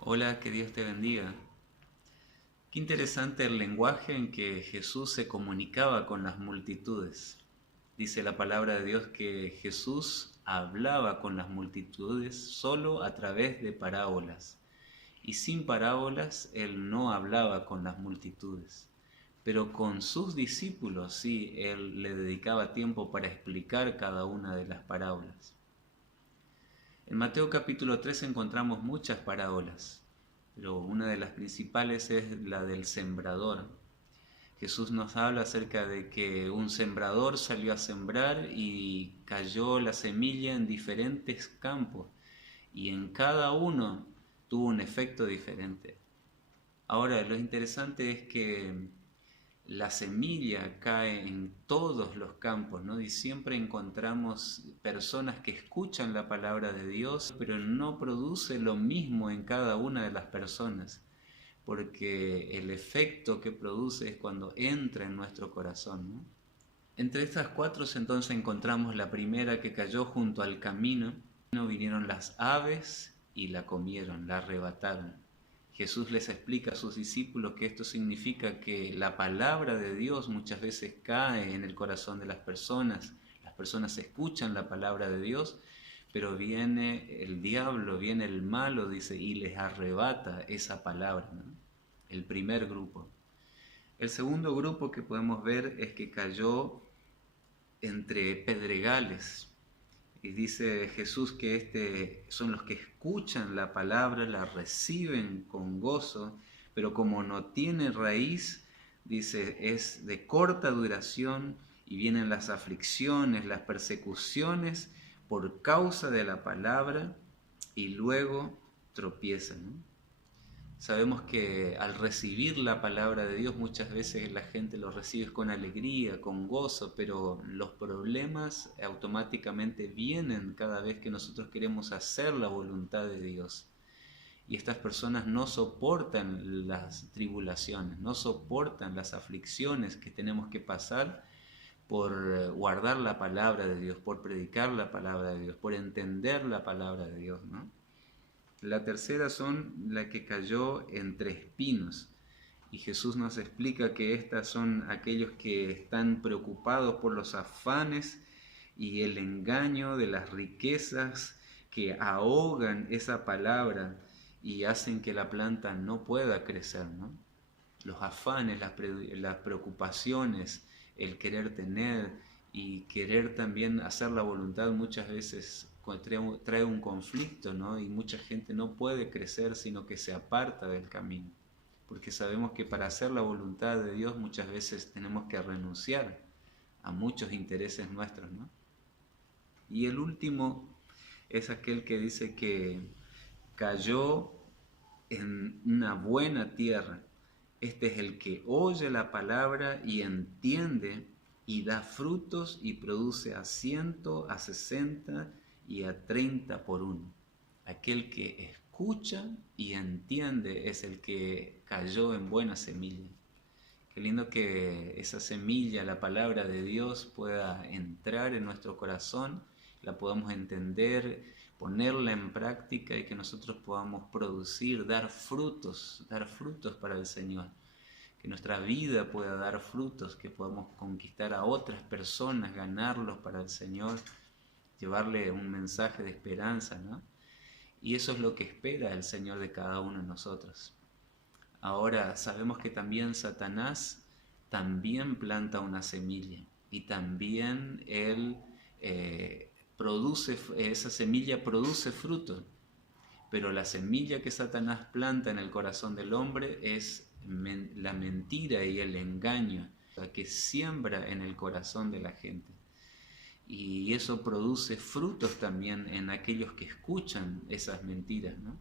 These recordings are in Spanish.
Hola, que Dios te bendiga. Qué interesante el lenguaje en que Jesús se comunicaba con las multitudes. Dice la palabra de Dios que Jesús hablaba con las multitudes solo a través de parábolas. Y sin parábolas Él no hablaba con las multitudes. Pero con sus discípulos sí, Él le dedicaba tiempo para explicar cada una de las parábolas. En Mateo capítulo 3 encontramos muchas parábolas, pero una de las principales es la del sembrador. Jesús nos habla acerca de que un sembrador salió a sembrar y cayó la semilla en diferentes campos y en cada uno tuvo un efecto diferente. Ahora, lo interesante es que la semilla cae en todos los campos, ¿no? Y siempre encontramos personas que escuchan la palabra de Dios, pero no produce lo mismo en cada una de las personas, porque el efecto que produce es cuando entra en nuestro corazón, ¿no? Entre estas cuatro entonces encontramos la primera que cayó junto al camino. Vinieron las aves y la comieron, la arrebataron. Jesús les explica a sus discípulos que esto significa que la palabra de Dios muchas veces cae en el corazón de las personas escuchan la palabra de Dios, pero viene el diablo, viene el malo, dice, y les arrebata esa palabra, ¿no? El primer grupo. El segundo grupo que podemos ver es que cayó entre pedregales. Y dice Jesús que son los que escuchan la palabra, la reciben con gozo, pero como no tiene raíz, dice, es de corta duración y vienen las aflicciones, las persecuciones por causa de la palabra y luego tropiezan, ¿no? Sabemos que al recibir la palabra de Dios muchas veces la gente lo recibe con alegría, con gozo, pero los problemas automáticamente vienen cada vez que nosotros queremos hacer la voluntad de Dios. Y estas personas no soportan las tribulaciones, no soportan las aflicciones que tenemos que pasar por guardar la palabra de Dios, por predicar la palabra de Dios, por entender la palabra de Dios, ¿no? La tercera son la que cayó entre espinos. Y Jesús nos explica que estas son aquellos que están preocupados por los afanes y el engaño de las riquezas que ahogan esa palabra y hacen que la planta no pueda crecer, ¿no? Los afanes, las preocupaciones, el querer tener y querer también hacer la voluntad muchas veces trae un conflicto, ¿no? Y mucha gente no puede crecer sino que se aparta del camino, porque sabemos que para hacer la voluntad de Dios muchas veces tenemos que renunciar a muchos intereses nuestros, ¿no? Y el último es aquel que dice que cayó en una buena tierra. Este es el que oye la palabra y entiende y da frutos y produce a 100, a 60 y a 30 por uno. Aquel que escucha y entiende es el que cayó en buena semilla. Qué lindo que esa semilla, la palabra de Dios, pueda entrar en nuestro corazón, la podamos entender, ponerla en práctica y que nosotros podamos producir, dar frutos para el Señor. Que nuestra vida pueda dar frutos, que podamos conquistar a otras personas, ganarlos para el Señor, llevarle un mensaje de esperanza, ¿no? Y eso es lo que espera el Señor de cada uno de nosotros. Ahora sabemos que también Satanás también planta una semilla y también él esa semilla produce fruto, pero la semilla que Satanás planta en el corazón del hombre es la mentira y el engaño, la que siembra en el corazón de la gente. Y eso produce frutos también en aquellos que escuchan esas mentiras, ¿no?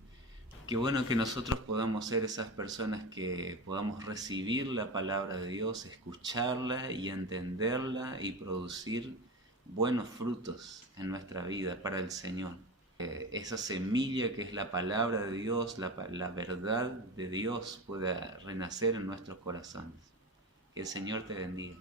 Qué bueno que nosotros podamos ser esas personas que podamos recibir la palabra de Dios, escucharla y entenderla y producir buenos frutos en nuestra vida para el Señor. Esa semilla que es la palabra de Dios, la verdad de Dios pueda renacer en nuestros corazones. Que el Señor te bendiga.